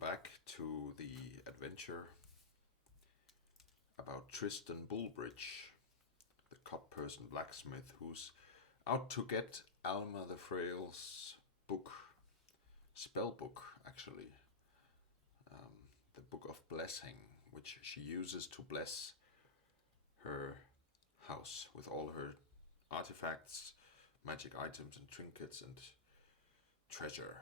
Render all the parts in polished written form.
back to the adventure about Tristan Bullbridge, the cut person blacksmith who's out to get Alma the Frail's book, spell book actually, the Book of Blessing, which she uses to bless her house with all her artifacts, magic items and trinkets and treasure.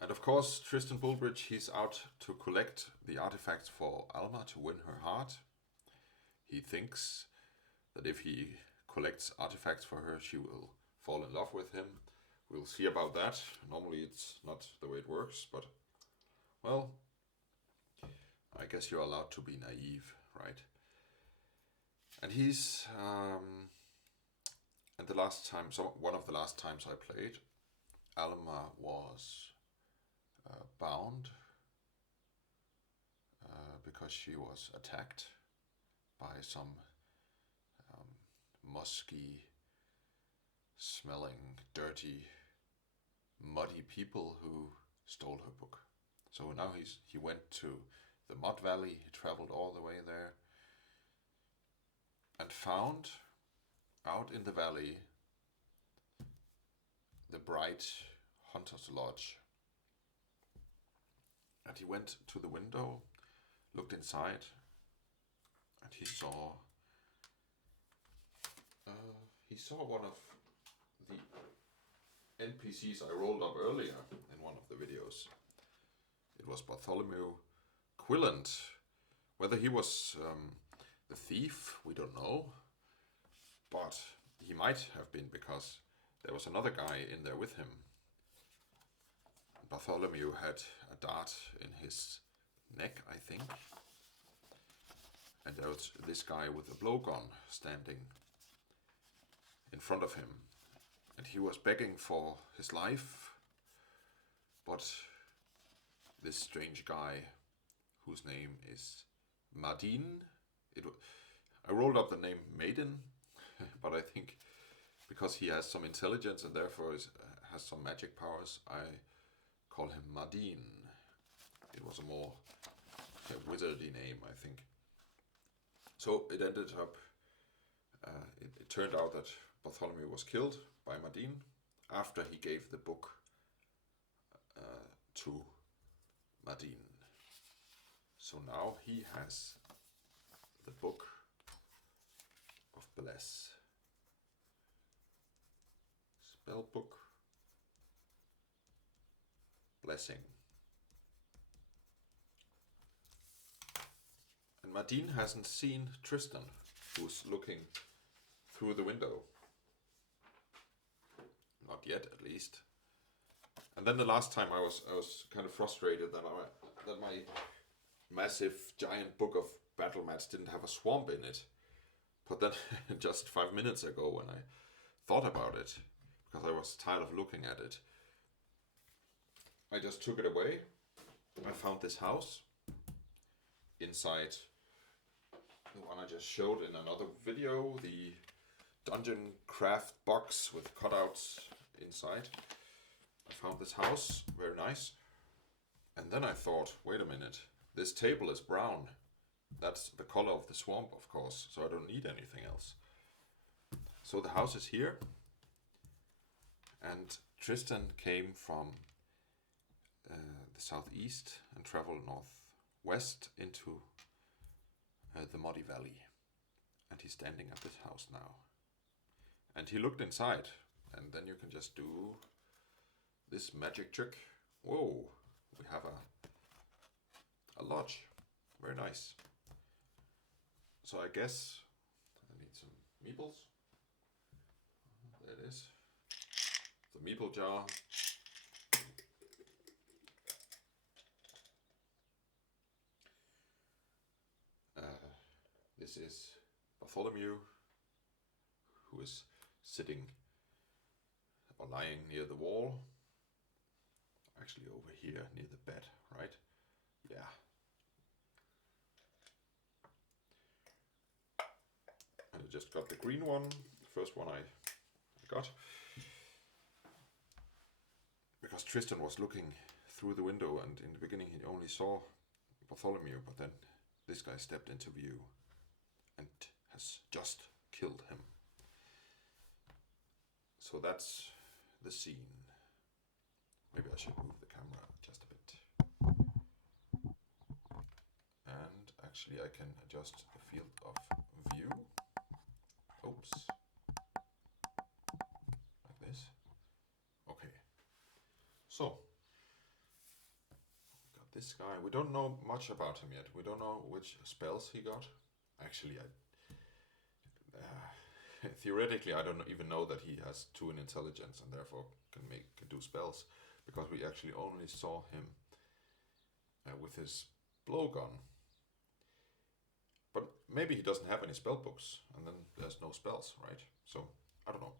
And of course, Tristan Bullbridge, he's out to collect the artifacts for Alma to win her heart. He thinks that if he collects artifacts for her, she will fall in love with him. We'll see about that. Normally it's not the way it works, but well, I guess you're allowed to be naive, right? And he's, and the last time, so one of the last times I played, Alma was bound because she was attacked by some musky, smelling, dirty, muddy people who stole her book. So now he went to the Mud Valley, he traveled all the way there and found out in the valley the bright hunter's lodge. And he went to the window, looked inside, and he saw one of the NPCs I rolled up earlier in one of the videos. It was Bartholomew Quilland. Whether he was the thief, we don't know, but he might have been because there was another guy in there with him. Bartholomew had a dart in his neck, I think, and there was this guy with a blowgun standing in front of him, and he was begging for his life, but this strange guy, whose name is Madin, I rolled up the name Maiden, but I think because he has some intelligence and therefore has some magic powers, I call him Madin. It was a more wizardy name, I think. So it ended up, it turned out that Bartholomew was killed by Madin after he gave the book to Madin. So now he has the Book of Bless. Spell book. Blessing. And Madin hasn't seen Tristan, who's looking through the window. Not yet, at least. And then the last time I was kind of frustrated that my massive giant book of battle mats didn't have a swamp in it. But then just 5 minutes ago when I thought about it, because I was tired of looking at it, I just took it away. I found this house inside the one I just showed in another video, the dungeon craft box with cutouts inside. I found this house, very nice. And then I thought, wait a minute, this table is brown. That's the color of the swamp, of course, so I don't need anything else. So the house is here. And Tristan came from the southeast and traveled northwest into the Muddy Valley. And he's standing at this house now. And he looked inside, and then you can just do this magic trick. Whoa, we have a lodge. Very nice. So I guess I need some meeples. There it is. The meeple jar. This is Bartholomew, who is sitting or lying near the wall. Actually over here near the bed, right? Yeah. And I just got the green one, the first one I got. Because Tristan was looking through the window, and in the beginning he only saw Bartholomew, but then this guy stepped into view and has just killed him. So that's the scene. Maybe I should move the camera just a bit. And actually I can adjust the field of view. Oops. Like this. Okay. So, got this guy. We don't know much about him yet. We don't know which spells he got. Actually, theoretically, I don't even know that he has 2 in intelligence and therefore can do spells, because we actually only saw him with his blowgun. But maybe he doesn't have any spell books, and then there's no spells, right? So, I don't know.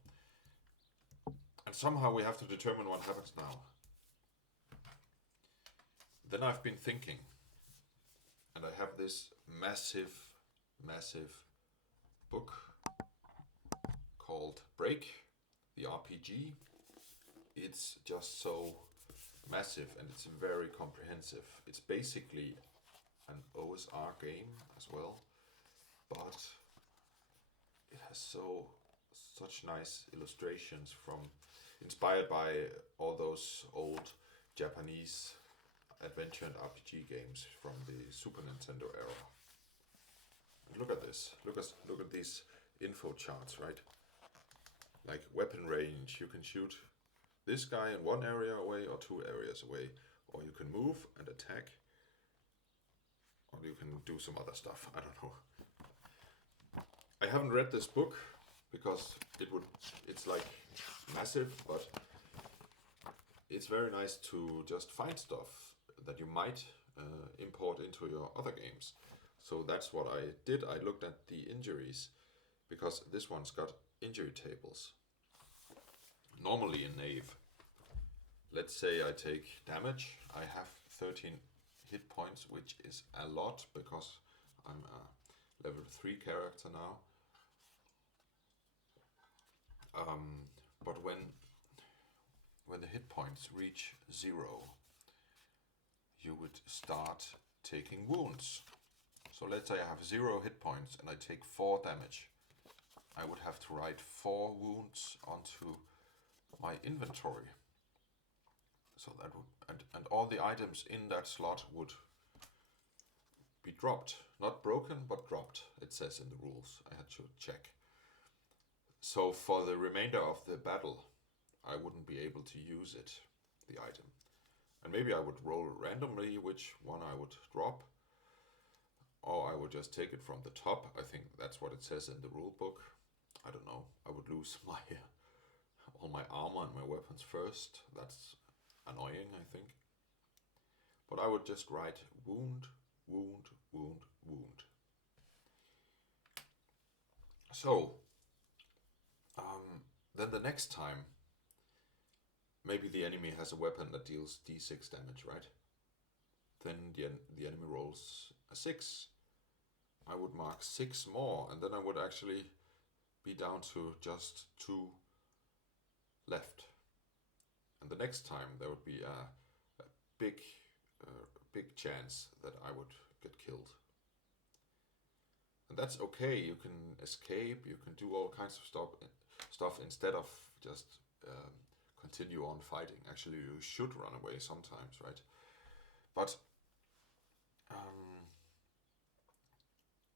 And somehow we have to determine what happens now. Then I've been thinking, and I have this massive book called Break, the RPG. It's just so massive and it's very comprehensive. It's basically an OSR game as well, but it has such nice illustrations inspired by all those old Japanese adventure and RPG games from the Super Nintendo era. And look at this. Look at these info charts, right? Like weapon range, you can shoot this guy in 1 area away or 2 areas away, or you can move and attack, or you can do some other stuff. I don't know. I haven't read this book because it's like massive, but it's very nice to just find stuff that you might import into your other games. So that's what I did. I looked at the injuries, because this one's got injury tables. Normally in Knave, let's say I take damage, I have 13 hit points, which is a lot because I'm a level 3 character now. But when the hit points reach 0, you would start taking wounds. So let's say I have 0 hit points and I take 4 damage. I would have to write 4 wounds onto my inventory. So that would, and all the items in that slot would be dropped. Not broken, but dropped, it says in the rules. I had to check. So for the remainder of the battle, I wouldn't be able to use it, the item. And maybe I would roll randomly which one I would drop, or I would just take it from the top. I think that's what it says in the rule book. I don't know. I would lose all my armor and my weapons first. That's annoying, I think. But I would just write wound, wound, wound, wound. So, then the next time, maybe the enemy has a weapon that deals d6 damage, right? Then the enemy rolls a 6. I would mark 6 more, and then I would actually be down to just 2 left. And the next time there would be a big chance that I would get killed. And that's okay. You can escape. You can do all kinds of stuff instead of just continue on fighting. Actually, you should run away sometimes, right? But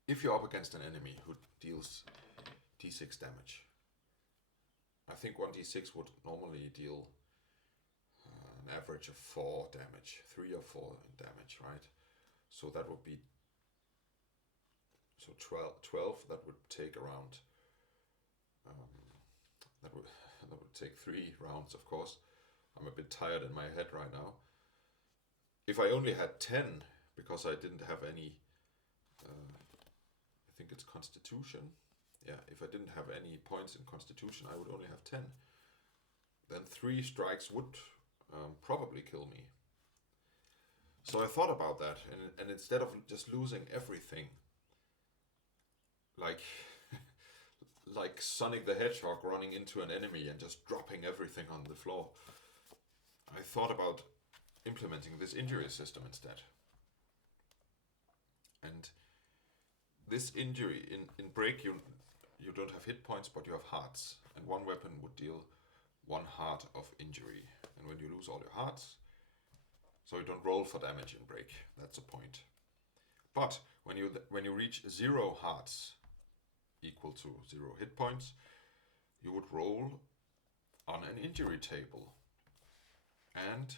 if you're up against an enemy who deals d6 damage, I think 1d6 would normally deal an average of 4 damage, 3 or 4 in damage, right? So that would be 12. That would take around. That would take 3 rounds, of course. I'm a bit tired in my head right now. If I only had 10, because I didn't have any, I think it's Constitution. Yeah, if I didn't have any points in Constitution, I would only have 10. Then 3 strikes would probably kill me. So I thought about that, and instead of just losing everything, like Sonic the Hedgehog running into an enemy and just dropping everything on the floor, I thought about implementing this injury system instead. And this injury, in break you don't have hit points, but you have hearts. And one weapon would deal 1 heart of injury. And when you lose all your hearts, so you don't roll for damage in break. That's the point. But when you reach 0 hearts equal to 0 hit points, you would roll on an injury table. And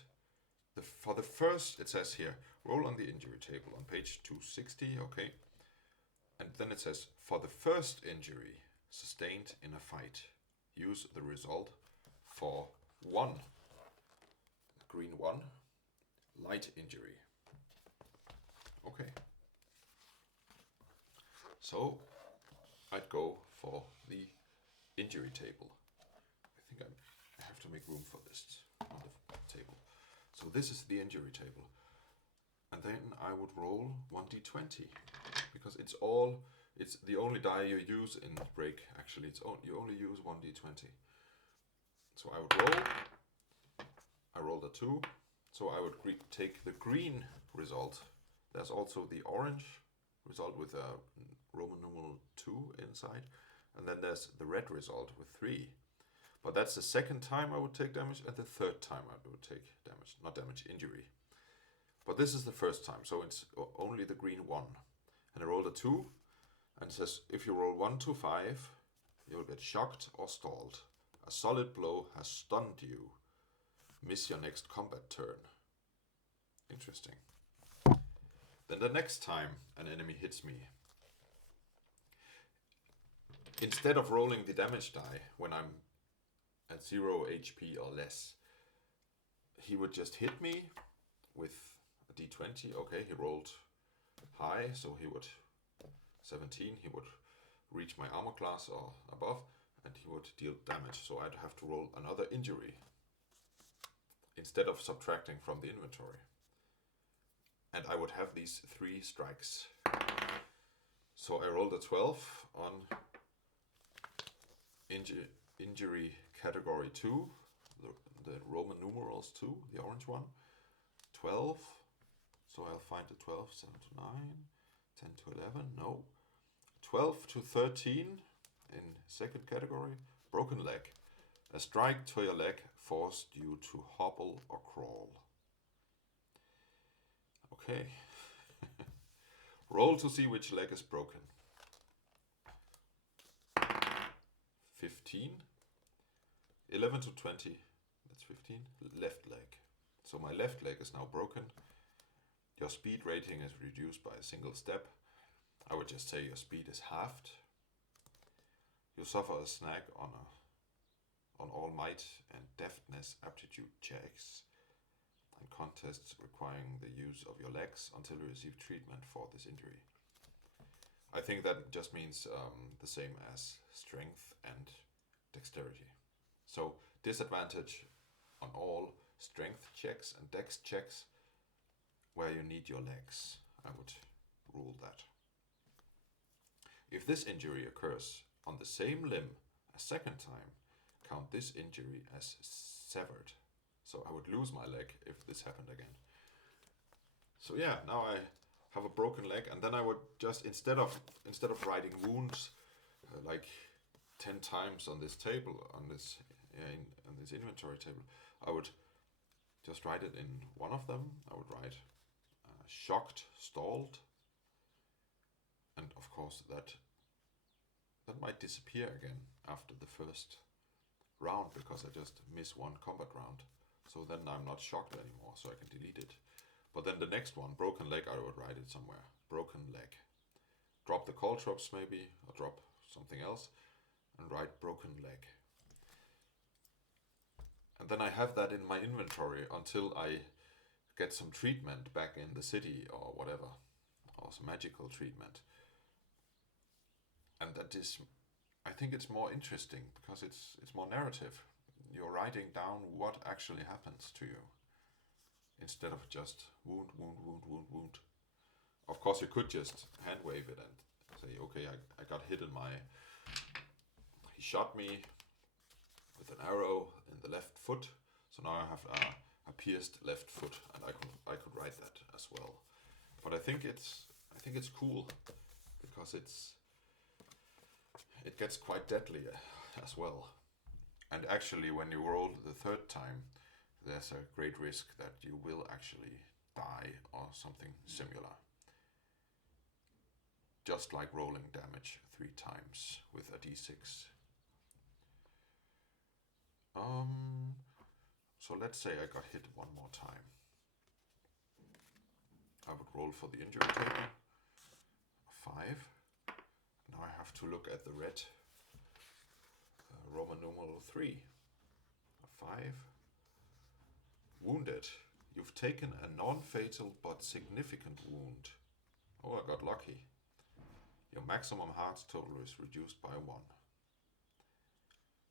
for the first, it says here, roll on the injury table on page 260, okay. And then it says, for the first injury sustained in a fight, use the result for 1, green 1, light injury. Okay. So I'd go for the injury table. I think I have to make room for this on the table. So this is the injury table. And then I would roll 1d20 because it's the only die you use in break. Actually, you only use 1d20. So I would roll. I rolled a 2. So I would take the green result. There's also the orange result with a Roman numeral 2 inside. And then there's the red result with 3. But that's the second time I would take damage, and the third time I would take damage. Not damage, injury. But this is the first time, so it's only the green 1. And I rolled a 2, and it says, if you roll 1 to 5, you'll get shocked or stalled. A solid blow has stunned you. Miss your next combat turn. Interesting. Then the next time an enemy hits me, instead of rolling the damage die when I'm at 0 HP or less, he would just hit me with a d20. Okay, he rolled high, so he would 17. He would reach my armor class or above, and he would deal damage. So I'd have to roll another injury instead of subtracting from the inventory. And I would have these 3 strikes. So I rolled a 12 on injury category 2, the Roman numerals 2, the orange one. 12, so I'll find the 12, 7 to 9, 10 to 11, no. 12 to 13 in second category, broken leg. A strike to your leg forced you to hobble or crawl. Okay. Roll to see which leg is broken. 15. 11 to 20. That's 15. Left leg. So my left leg is now broken. Your speed rating is reduced by a single step. I would just say your speed is halved. You suffer a snag on all might and deftness aptitude checks and contests requiring the use of your legs until you receive treatment for this injury. I think that just means the same as strength and dexterity. So disadvantage on all strength checks and dex checks where you need your legs. I would rule that. If this injury occurs on the same limb a second time, count this injury as severed. So I would lose my leg if this happened again. So yeah, now I have a broken leg, and then I would just, instead of writing wounds like 10 times on this table, on this inventory table, I would just write it in one of them. I would write shocked, stalled, and of course that might disappear again after the first round because I just miss one combat round. So then I'm not shocked anymore, so I can delete it. But then the next one, broken leg, I would write it somewhere. Broken leg. Drop the caltrops maybe, or drop something else, and write broken leg. And then I have that in my inventory until I get some treatment back in the city or whatever, or some magical treatment. And that is, I think it's more interesting because it's more narrative. You're writing down what actually happens to you instead of just wound, wound, wound, wound, wound. Of course, you could just hand wave it and say, okay, I got hit in he shot me with an arrow in the left foot. So now I have a pierced left foot, and I could write that as well. But I think it's cool because it gets quite deadly as well. And actually, when you roll the third time, there's a great risk that you will actually die or something similar. Just like rolling damage 3 times with a d6. So let's say I got hit one more time. I would roll for the injury table. 5. Now I have to look at the red Roman numeral 3. 5. Wounded. You've taken a non-fatal but significant wound. Oh, I got lucky. Your maximum heart total is reduced by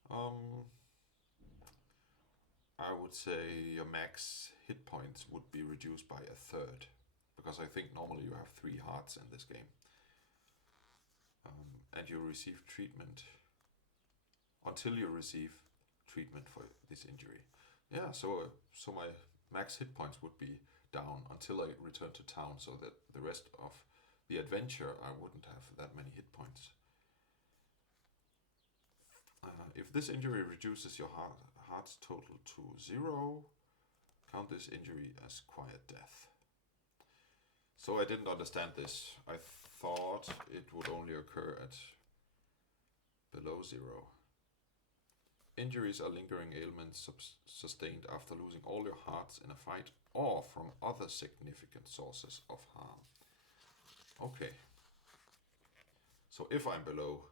1. I would say your max hit points would be reduced by a third, because I think normally you have 3 hearts in this game. And you receive treatment until you receive treatment for this injury. Yeah, so my max hit points would be down until I return to town, so that the rest of the adventure I wouldn't have that many hit points. If this injury reduces your heart's total to 0, count this injury as quiet death. So I didn't understand this. I thought it would only occur at below 0. Injuries are lingering ailments sustained after losing all your hearts in a fight or from other significant sources of harm. Okay. So if I'm below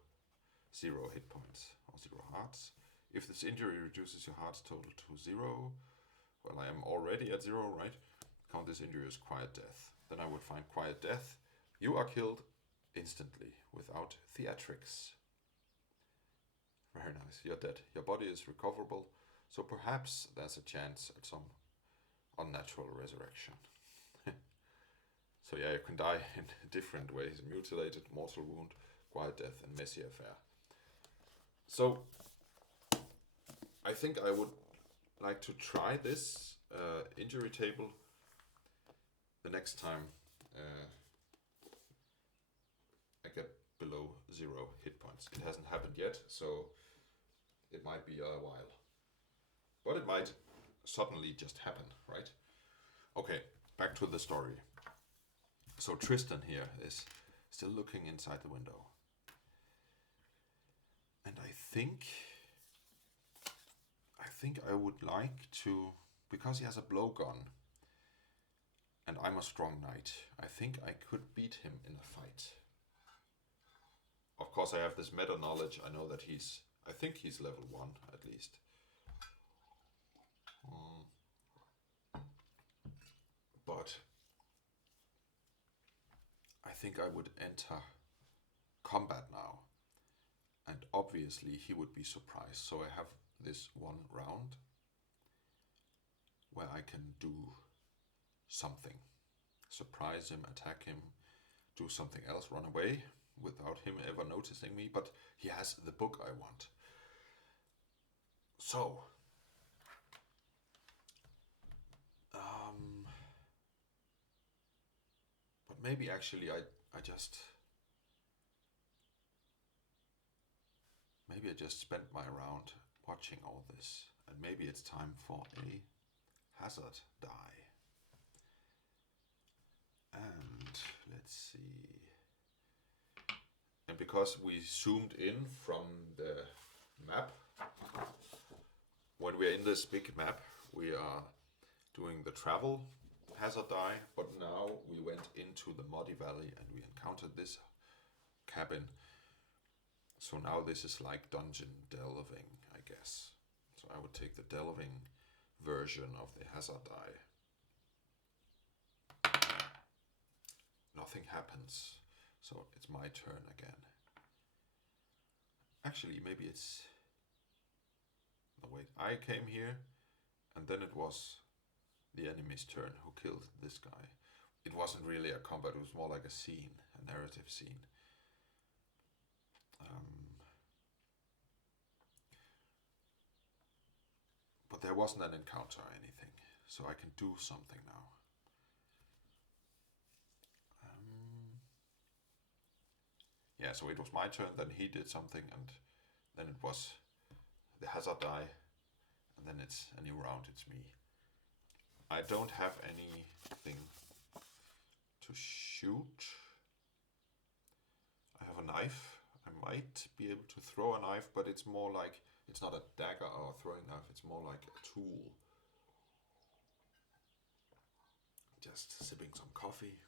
0 hit points or 0 hearts, if this injury reduces your heart's total to 0, well, I am already at 0, right? Count this injury as quiet death. Then I would find quiet death. You are killed instantly without theatrics. Very nice. You're dead. Your body is recoverable, so perhaps there's a chance at some unnatural resurrection. So yeah, you can die in different ways. Mutilated, mortal wound, quiet death, and messy affair. So I think I would like to try this injury table the next time I get below 0 hit points. It hasn't happened yet, so it might be a while. But it might suddenly just happen, right? Okay, back to the story. So Tristan here is still looking inside the window. And I think I would like to, because he has a blowgun and I'm a strong knight, I think I could beat him in a fight. Of course, I have this meta knowledge. I know that I think he's level 1 at least. But I think I would enter combat now. And obviously he would be surprised. So I have this 1 round where I can do something. Surprise him, attack him, do something else, run away without him ever noticing me. But he has the book I want. So, but maybe actually I just spent my round watching all this, and maybe it's time for a hazard die. And let's see. And because we zoomed in from the map, when we're in this big map, we are doing the travel hazard die, but now we went into the muddy valley and we encountered this cabin. So now this is like dungeon delving, I guess. So I would take the delving version of the hazard die. Nothing happens, so it's my turn again. Actually, maybe it's... No, wait, I came here, and then it was the enemy's turn who killed this guy. It wasn't really a combat, it was more like a scene, a narrative scene. But there wasn't an encounter or anything, so I can do something now. Yeah, so it was my turn, then he did something, and then it was the hazard die, and then it's a new round, it's me. I don't have anything to shoot. I have a knife. I might be able to throw a knife, but it's more like, it's not a dagger or a throwing knife, it's more like a tool. Just sipping some coffee.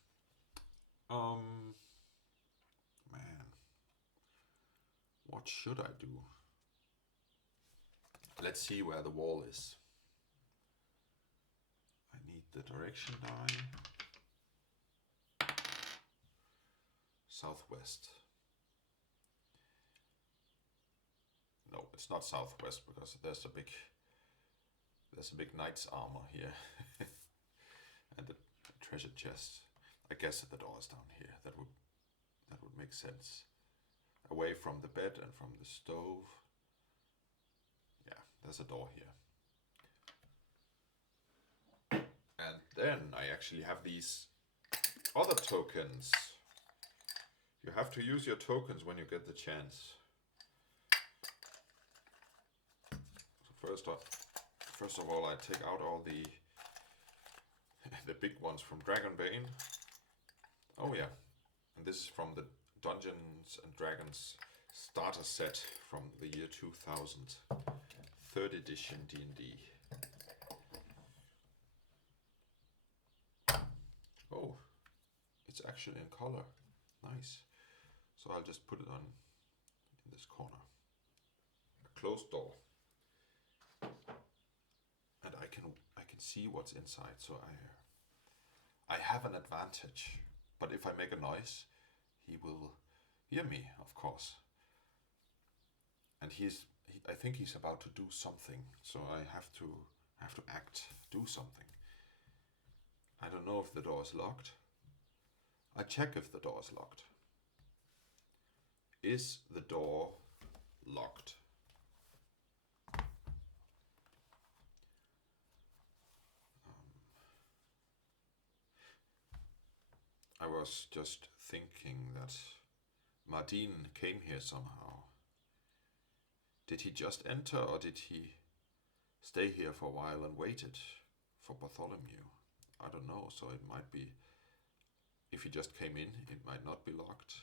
Man, what should I do? Let's see where the wall is. I need the direction die. Southwest. No, it's not southwest because there's a big knight's armor here. And a treasure chest. I guess the door is down here. That would make sense. Away from the bed and from the stove. Yeah, there's a door here. And then I actually have these other tokens. You have to use your tokens when you get the chance. So first of all, I take out all the big ones from Dragonbane. Oh yeah, and this is from the Dungeons and Dragons starter set from the year 2000, 3rd edition D&D. Oh, it's actually in color. Nice. So I'll just put it on in this corner. A closed door. And I can see what's inside, so I have an advantage. But if I make a noise, he will hear me, of course. And I think he's about to do something, so I have to act, do something. I don't know if the door is locked. I check if the door is locked. Is the door locked? I was just thinking that Mardin came here somehow. Did he just enter, or did he stay here for a while and waited for Bartholomew? I don't know, so it might be, if he just came in, it might not be locked.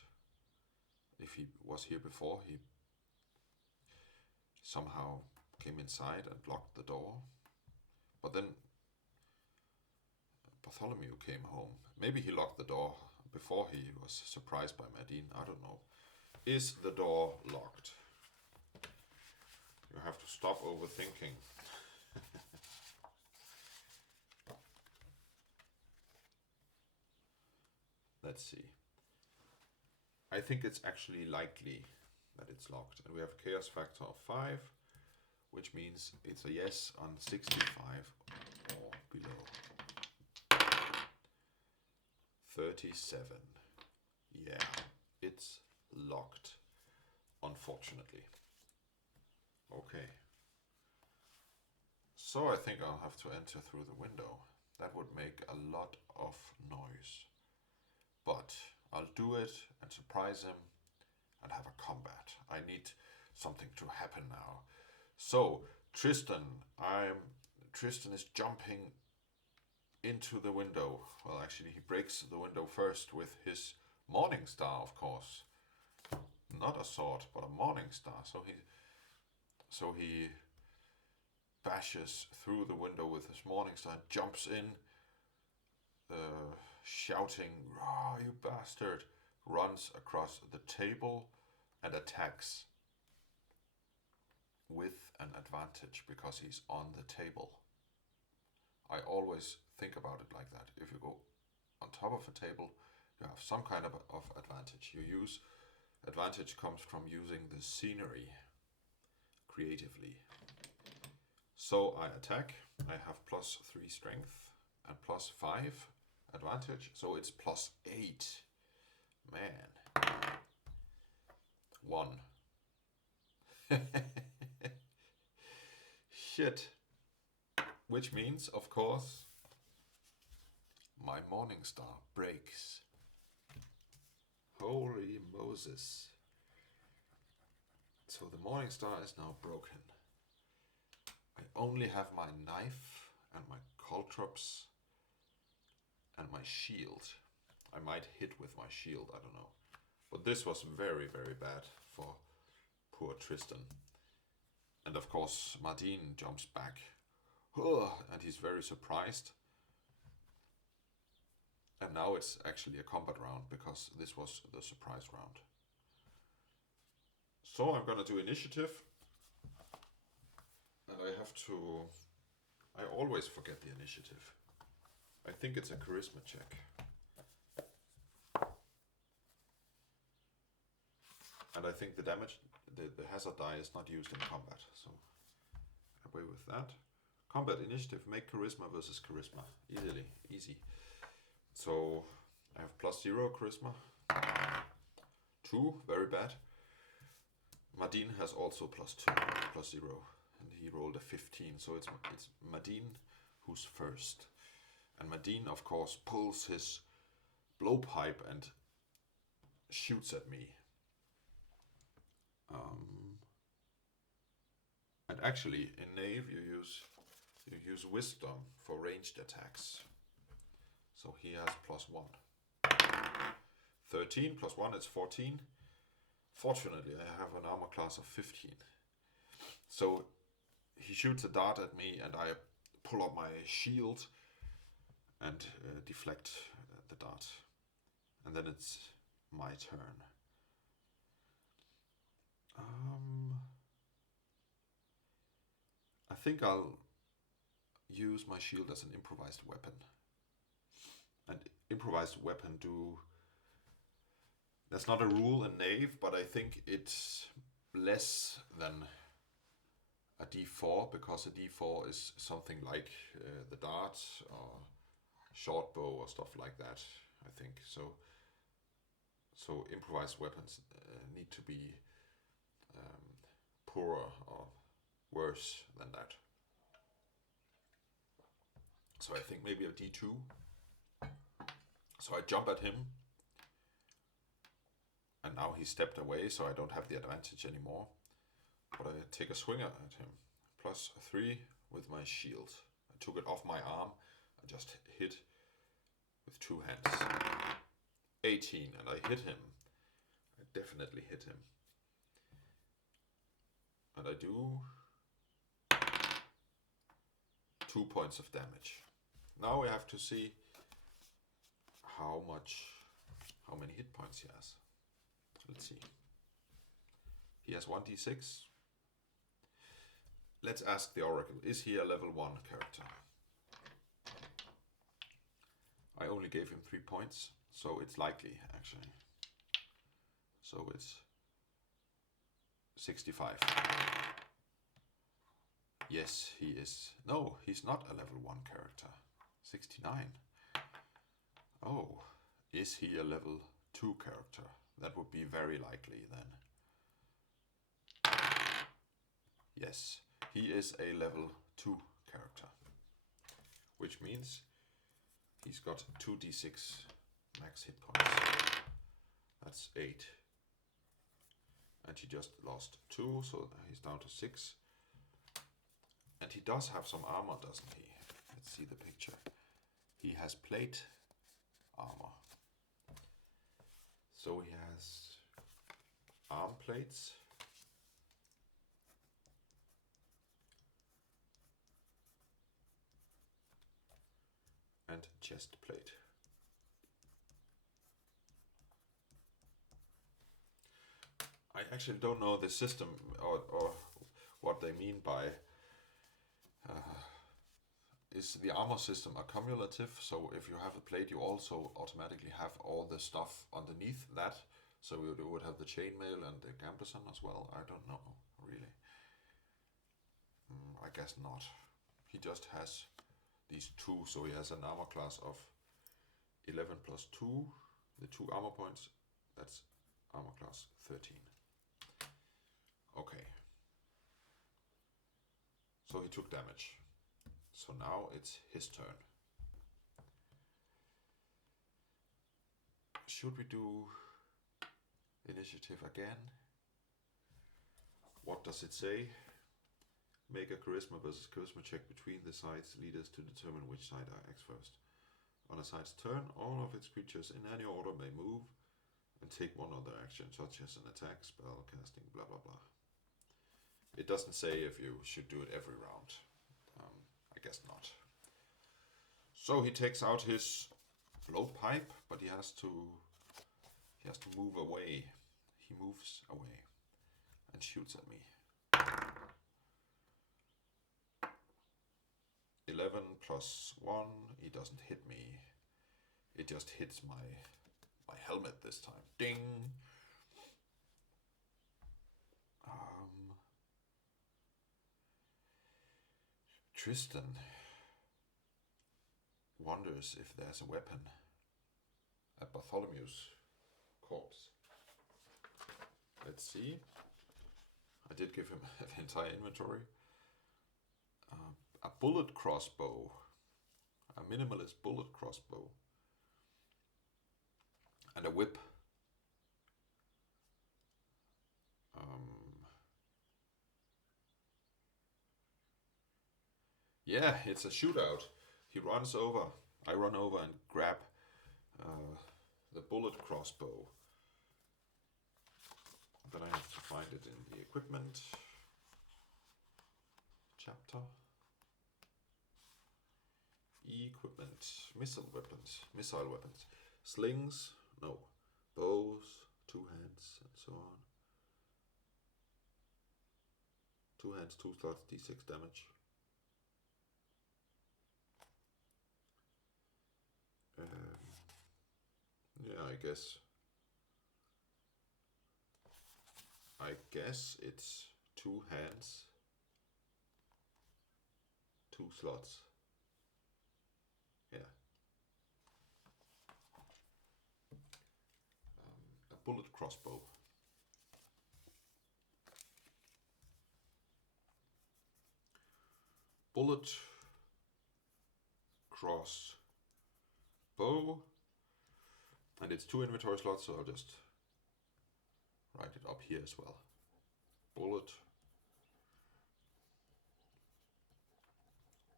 If he was here before, he somehow came inside and locked the door. But then Bartholomew came home. Maybe he locked the door before he was surprised by Mardin. I don't know. Is the door locked? You have to stop overthinking. Let's see. I think it's actually likely that it's locked. And we have a chaos factor of 5, which means it's a yes on 65 or below. 37. Yeah, it's locked, unfortunately. Okay. So I think I'll have to enter through the window. That would make a lot of noise. But I'll do it and surprise him and have a combat. I need something to happen now. So, Tristan is jumping into the window. Well, actually, he breaks the window first with his morning star, of course. Not a sword, but a morning star. So he bashes through the window with his morning star, jumps in, shouting, "Rah, you bastard!" runs across the table and attacks with an advantage because he's on the table. I always think about it like that. If you go on top of a table, you have some kind of advantage. Advantage comes from using the scenery creatively. So I attack. I have +3 strength and +5 advantage. So it's +8. Man. 1. Shit. Which means, of course, my morning star breaks. Holy Moses. So the morning star is now broken. I only have my knife and my caltrops and my shield. I might hit with my shield, I don't know. But this was very, very bad for poor Tristan. And of course, Mardin jumps back. And he's very surprised. And now it's actually a combat round, because this was the surprise round. So I'm gonna do initiative. And I have to... I always forget the initiative. I think it's a charisma check. And I think the damage, the hazard die is not used in combat, so away with that. Combat initiative, make charisma versus charisma. Easy. So I have +0 charisma. 2, very bad. Mardin has also +2, +0, and he rolled a 15, so it's Mardin who's first. And Mardin, of course, pulls his blowpipe and shoots at me. And actually, in Knave, you use wisdom for ranged attacks. So he has +1. 13 +1 is 14. Fortunately, I have an armor class of 15. So he shoots a dart at me, and I pull up my shield and deflect the dart. And then it's my turn. I think I'll use my shield as an improvised weapon. And improvised weapon that's not a rule in Knave, but I think it's less than a D4, because a D4 is something like the dart or short bow or stuff like that, I think. So improvised weapons need to be poorer or worse than that. So I think maybe a D2. So I jump at him, and now he stepped away, so I don't have the advantage anymore. But I take a swing at him. +3 with my shield. I took it off my arm and just hit with 2 hands. 18, and I hit him. I definitely hit him. And I do 2 points of damage. Now we have to see how many hit points he has. Let's see. He has 1d6. Let's ask the Oracle, is he a level 1 character? I only gave him 3 points, so it's likely, actually. So it's 65. Yes, he is. No, he's not a level 1 character. 69. Oh, is he a level 2 character? That would be very likely then. Yes, he is a level 2 character. Which means he's got 2d6 max hit points. That's 8. And he just lost 2, so he's down to 6. And he does have some armor, doesn't he? Let's see the picture. He has plate armor. So he has arm plates. And chest plate. I actually don't know the system or what they mean by is the armor system a cumulative? So if you have a plate, you also automatically have all the stuff underneath that. So you would have the chainmail and the gambeson as well. I don't know, really. I guess not. He just has these 2, so he has an armor class of 11 plus 2, the 2 armor points, that's armor class 13. Okay. So he took damage. So now it's his turn. Should we do initiative again? What does it say? Make a charisma versus charisma check between the side's leaders to determine which side acts first. On a side's turn, all of its creatures in any order may move and take one other action, such as an attack, spell, casting, blah blah blah. It doesn't say if you should do it every round. I guess not. So he takes out his blowpipe, but he has to move away. He moves away and shoots at me. 11 plus 1, he doesn't hit me. It just hits my helmet this time. Ding! Tristan wonders if there's a weapon at Bartholomew's corpse. Let's see. I did give him an entire inventory. A bullet crossbow. A minimalist bullet crossbow. And a whip. Yeah, it's a shootout. He runs over. I run over and grab the bullet crossbow. Then I have to find it in the equipment chapter. Equipment. Missile weapons. Slings. No. Bows. 2 hands and so on. 2 hands, 2 slots, d6 damage. Yeah, I guess it's 2 hands, 2 slots. Yeah. A bullet crossbow. Bullet crossbow. And it's 2 inventory slots, so I'll just write it up here as well. Bullet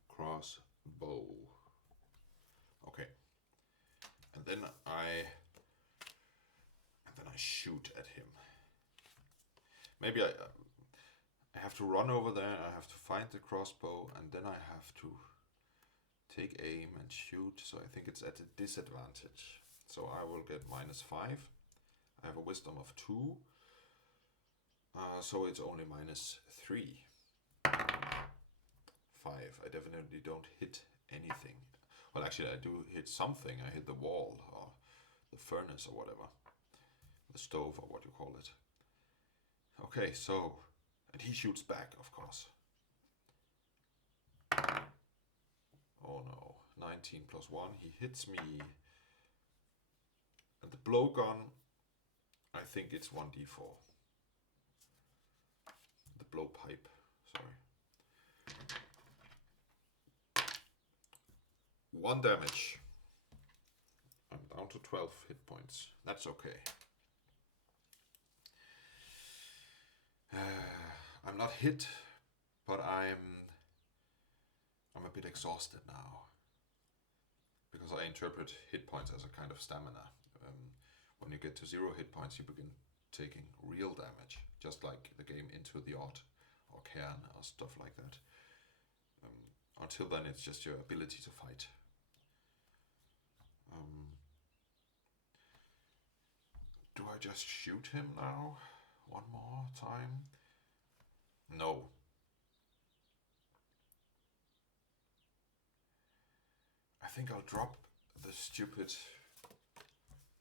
crossbow. Okay. And then I shoot at him. Maybe I have to run over there, I have to find the crossbow, and then I have to take aim and shoot, so I think it's at a disadvantage. So I will get -5. I have a wisdom of 2. So it's only -3. 5. I definitely don't hit anything. Well, actually I do hit something. I hit the wall or the furnace or whatever. The stove or what you call it. Okay, so... And he shoots back, of course. Oh no. 19 plus 1. He hits me. And the blowgun, I think it's 1d4. The blowpipe, sorry. 1 damage. I'm down to 12 hit points. That's okay. I'm not hit, but I'm a bit exhausted now. Because I interpret hit points as a kind of stamina. When you get to 0 hit points, you begin taking real damage, just like the game Into the Odd or Cairn or stuff like that. Until then, it's just your ability to fight. Do I just shoot him now? One more time? No. I think I'll drop the stupid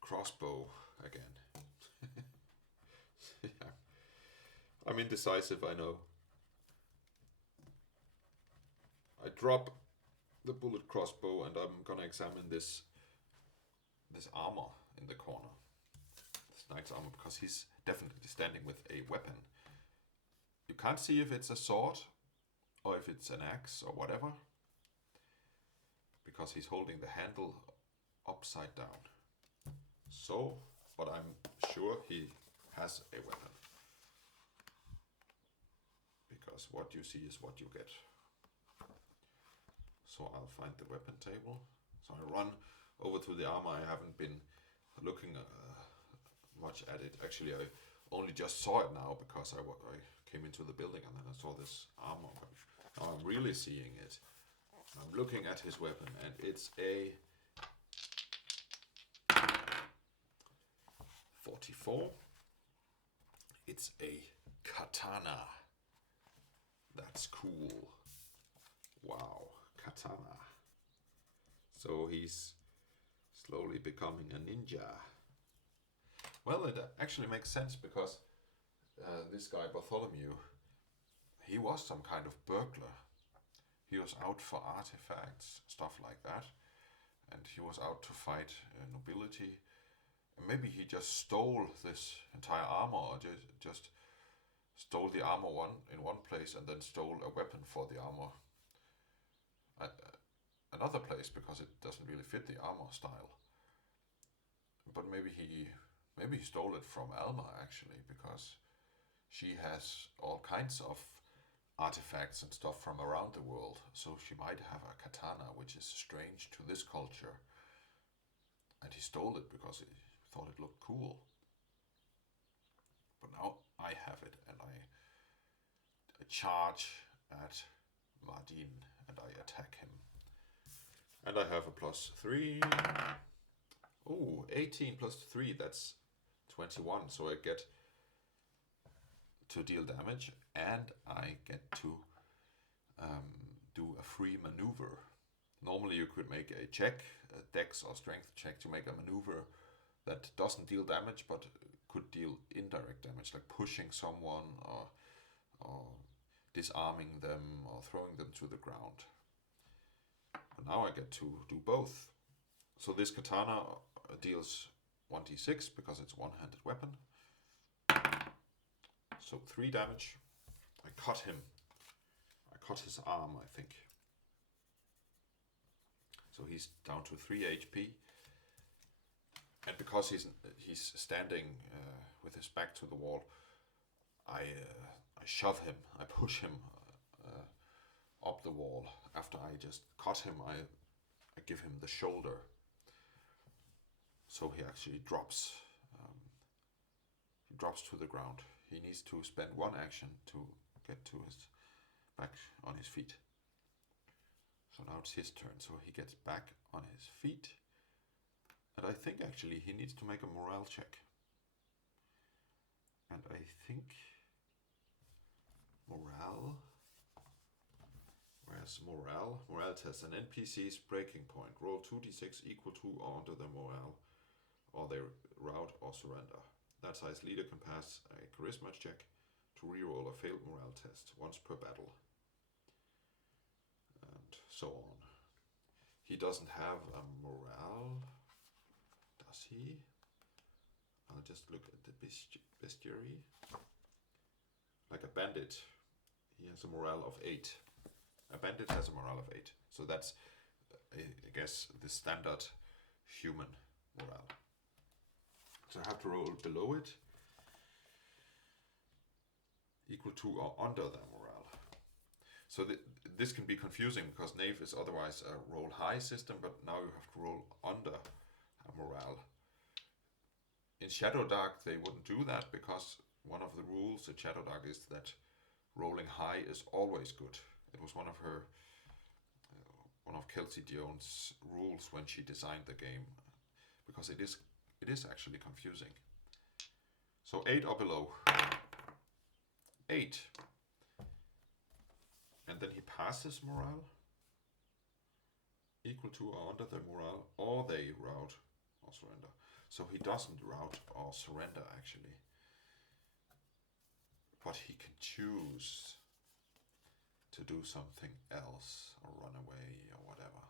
crossbow again. Yeah. I'm indecisive, I know. I drop the bullet crossbow and I'm gonna examine this armor in the corner. This knight's armor, because he's definitely standing with a weapon. You can't see if it's a sword or if it's an axe or whatever. because he's holding the handle upside down. So, but I'm sure he has a weapon. Because what you see is what you get. So I'll find the weapon table. So I run over to the armor. I haven't been looking much at it. Actually, I only just saw it now because I came into the building and then I saw this armor. Now I'm really seeing it. I'm looking at his weapon and it's a 44. It's a katana. That's cool. Wow, katana. So he's slowly becoming a ninja. Well, it actually makes sense because this guy Bartholomew, he was some kind of burglar. He was out for artifacts, stuff like that, and he was out to fight nobility. And maybe he just stole this entire armor, or just stole the armor in one place and then stole a weapon for the armor another place because it doesn't really fit the armor style. But maybe he stole it from Alma actually, because she has all kinds of artifacts and stuff from around the world, so she might have a katana which is strange to this culture, and he stole it because he thought it looked cool. But now I have it and I charge at Mardin and I attack him. And I have a +3. Oh, 18 + 3, that's 21. So I get to deal damage and I get to do a free maneuver. Normally you could make a check, a dex or strength check to make a maneuver that doesn't deal damage but could deal indirect damage, like pushing someone or disarming them or throwing them to the ground. But now I get to do both. So this katana deals 1d6 because it's a one-handed weapon. So 3 damage. I cut him. I cut his arm, I think. So he's down to 3 HP. And because he's standing with his back to the wall, I shove him. I push him up the wall. After I just cut him, I give him the shoulder. So he actually drops. He drops to the ground. He needs to spend one action to get to his back on his feet. So now it's his turn. So he gets back on his feet. And I think actually he needs to make a morale check. And I think morale. Where's morale? Morale test. An NPC's breaking point. Roll 2d6 equal to or under the morale, or they rout or surrender. That size leader can pass a charisma check to reroll a failed morale test once per battle. And so on. He doesn't have a morale. Does he? I'll just look at the bestiary. Like a bandit, he has a morale of 8. A bandit has a morale of 8. So that's, I guess, the standard human morale. So I have to roll below it, equal to or under the morale. So this can be confusing because Knave is otherwise a roll high system, but now you have to roll under a morale. In Shadowdark they wouldn't do that because one of the rules in Shadowdark is that rolling high is always good. It was one of Kelsey Dion's rules when she designed the game, because it is actually confusing. So 8 or below. 8. And then he passes morale, equal to or under the morale, or they rout or surrender. So he doesn't rout or surrender actually, but he can choose to do something else or run away or whatever.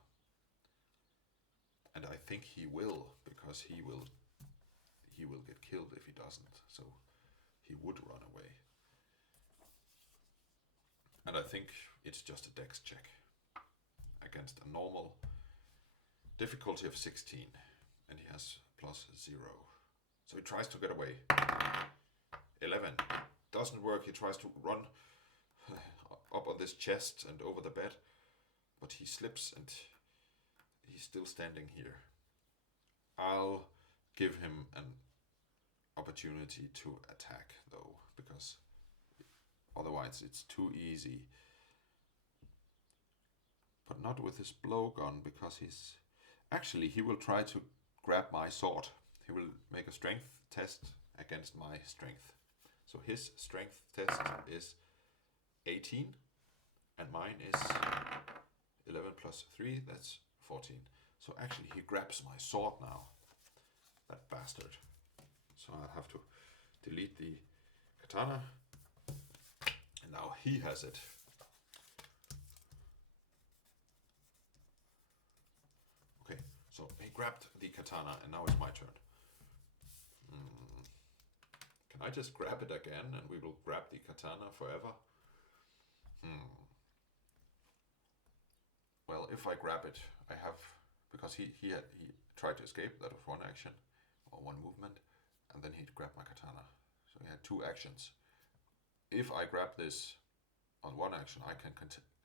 And I think he will, because he will get killed if he doesn't. So he would run away. And I think it's just a dex check against a normal difficulty of 16, and he has +0. So he tries to get away. 11. Doesn't work. He tries to run up on this chest and over the bed, but he slips and he's still standing here. I'll give him an opportunity to attack, though, because otherwise it's too easy. But not with his blowgun, because he's... Actually, he will try to grab my sword. He will make a strength test against my strength. So his strength test is 18, and mine is 11 plus 3, that's 14. So actually he grabs my sword now, that bastard. So I'll have to delete the katana, and now he has it. Okay, so he grabbed the katana, and now it's my turn. Can I just grab it again, and we will grab the katana forever? Well, if I grab it, I have... Because he tried to escape, that was one action, or one movement, and then he'd grab my katana. So he had 2 actions. If I grab this on one action, I can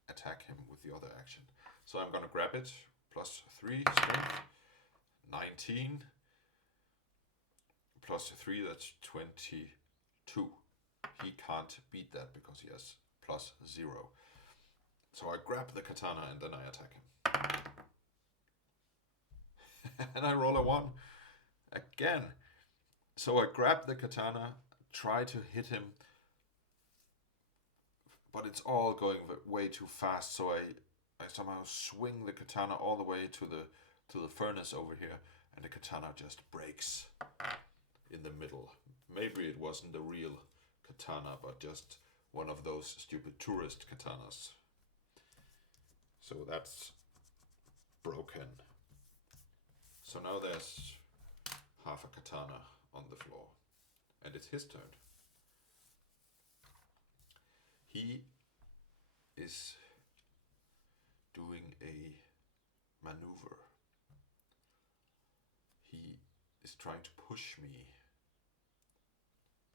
attack him with the other action. So I'm gonna grab it, +3 strength, 19, +3, that's 22. He can't beat that because he has +0. So I grab the katana and then I attack him. And I roll a 1 again. So I grab the katana, try to hit him, but it's all going way too fast. So I somehow swing the katana all the way to the furnace over here, and the katana just breaks in the middle. Maybe it wasn't a real katana, but just one of those stupid tourist katanas. So that's broken. So now there's half a katana on the floor, and it's his turn. He is doing a maneuver. He is trying to push me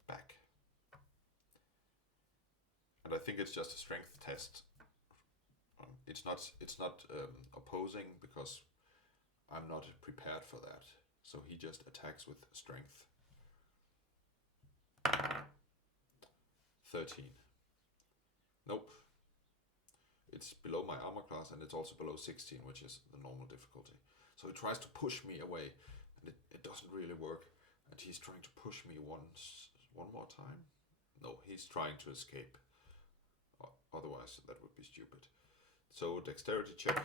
back. And I think it's just a strength test. It's not opposing, because I'm not prepared for that. So he just attacks with strength. 13. Nope. It's below my armor class, and it's also below 16, which is the normal difficulty. So he tries to push me away, and it doesn't really work. And he's trying to push me one more time. No, he's trying to escape. Otherwise, that would be stupid. So dexterity check.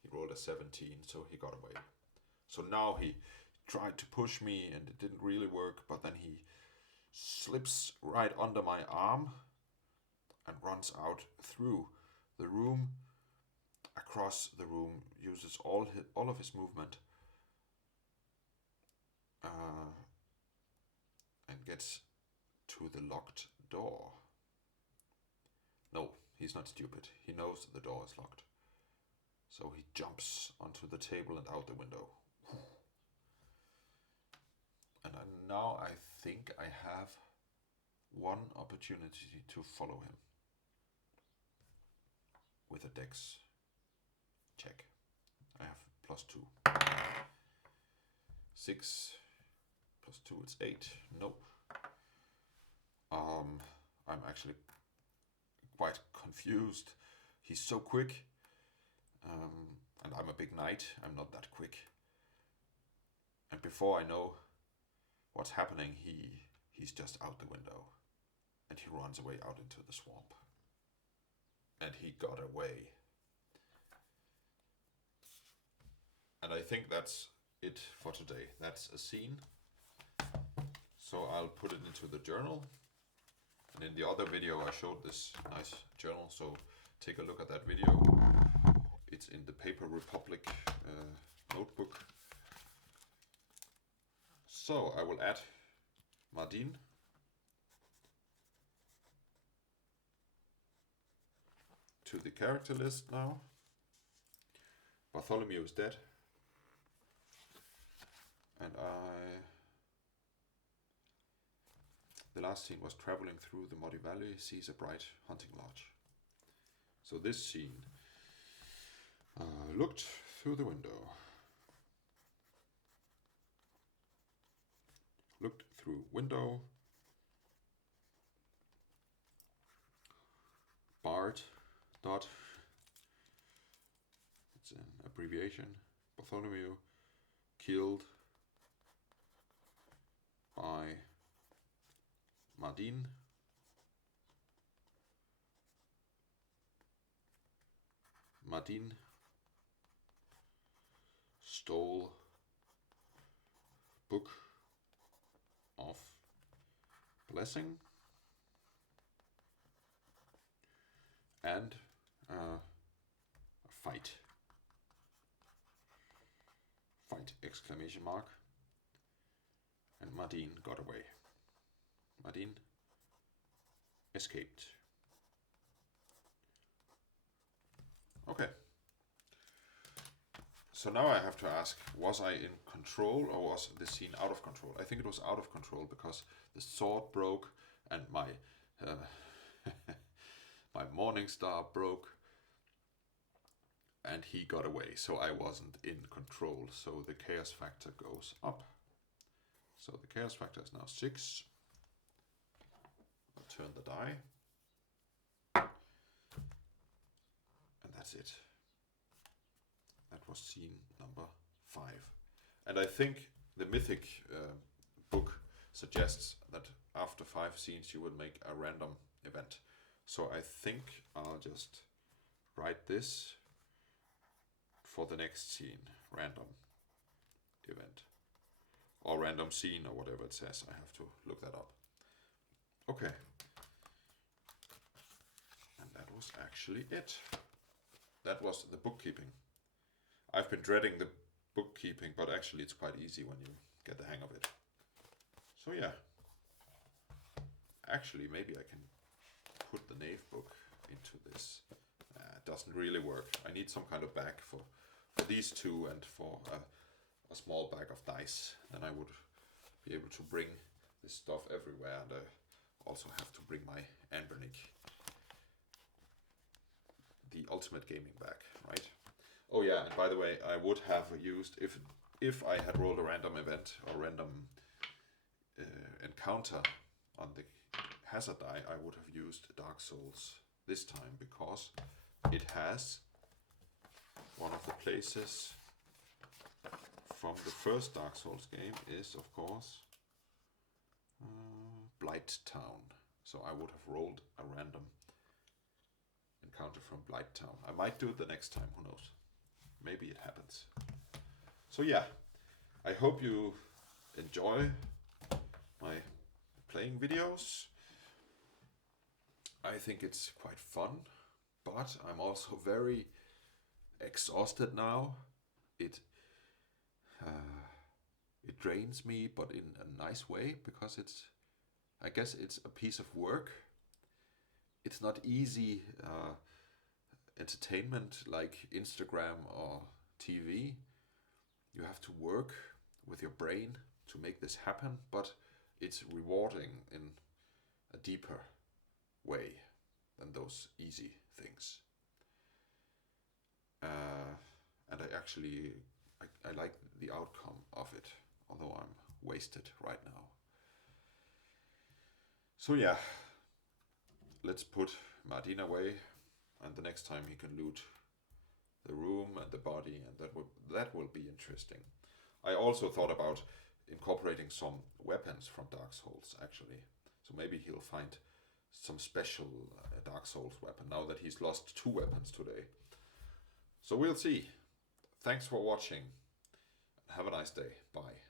He rolled a 17, so he got away. So now he tried to push me, and it didn't really work, but then he slips right under my arm and runs out through the room, across the room, uses all of his movement, and gets to the locked door. No, he's not stupid. He knows the door is locked. So he jumps onto the table and out the window. And now I think I have one opportunity to follow him with a dex check. I have +2. 6 +2, it's 8. Nope. I'm actually quite confused. He's so quick. And I'm a big knight. I'm not that quick. And before I know what's happening, he's just out the window. And he runs away out into the swamp. And he got away. And I think that's it for today. That's a scene. So I'll put it into the journal. And in the other video I showed this nice journal, so take a look at that video. It's in the Paper Republic notebook. So I will add Mardin. To the character list now. Bartholomew is dead. And the last scene was traveling through the muddy valley, sees a bright hunting lodge. So this scene looked through the window. Looked through window. Bart, dot. It's an abbreviation. Bartholomew killed by Mardin. Mardin stole book of blessing and a fight. Fight exclamation mark. And Mardin got away. Mardin escaped. Okay. So now I have to ask, was I in control or was the scene out of control? I think it was out of control because the sword broke and my my morning star broke and he got away. So I wasn't in control. So the chaos factor goes up. So the chaos factor is now 6. I'll turn the die. And that's it. That was scene number 5. And I think the mythic book suggests that after 5 scenes you would make a random event. So I think I'll just write this for the next scene, random event. Or random scene or whatever it says. I have to look that up. Okay. And that was actually it. That was the bookkeeping. I've been dreading the bookkeeping, but actually it's quite easy when you get the hang of it. So yeah. Actually, maybe I can put the Knave book into this. It doesn't really work. I need some kind of bag for these two and for a small bag of dice. Then I would be able to bring this stuff everywhere, and I also have to bring my Anbernic, the ultimate gaming bag, right? Oh yeah, and by the way, I would have used, if I had rolled a random event or random encounter on the hazard die, I would have used Dark Souls this time because it has one of the places from the first Dark Souls game is, of course, Blight Town. So I would have rolled a random encounter from Blight Town. I might do it the next time, who knows? Maybe it happens. So yeah, I hope you enjoy my playing videos. I think it's quite fun, but I'm also very exhausted now. It drains me, but in a nice way, because I guess it's a piece of work. It's not easy entertainment like Instagram or TV. You have to work with your brain to make this happen, but it's rewarding in a deeper way than those easy things. And I like the outcome of it, although I'm wasted right now. So yeah, let's put Mardin away, and the next time he can loot the room and the body, and that will be interesting. I also thought about incorporating some weapons from Dark Souls, actually. So maybe he'll find some special Dark Souls weapon now that he's lost 2 weapons today. So we'll see. Thanks for watching. Have a nice day. Bye.